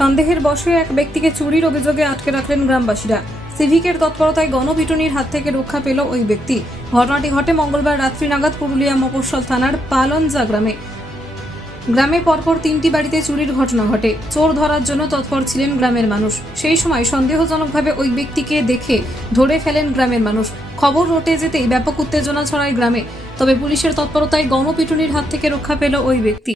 সন্দেহের বশে এক ব্যক্তিকে চুরির অভিযোগে আটকে রাখলেন গ্রামবাসীরা। সিভিকের তৎপরতায় গণপিটুনির হাত থেকে রক্ষা পেল ওই ব্যক্তি। ঘটনাটি ঘটে মঙ্গলবার রাত্রি নাগাদ পুরুলিয়া মফস্বল থানার পালনজা গ্রামে। গ্রামে পরপর 3টি বাড়িতে চুরির ঘটনা ঘটে। চোর ধরার জন্য তৎপর ছিলেন গ্রামের মানুষ। সেই সময় সন্দেহজনকভাবে ওই ব্যক্তিকে দেখে ধরে ফেলেন গ্রামের মানুষ। খবর রটে যেতেই ব্যাপক উত্তেজনা ছড়ায় গ্রামে। তবে পুলিশের তৎপরতায় গণপিটুনির হাত থেকে রক্ষা পেল ওই ব্যক্তি।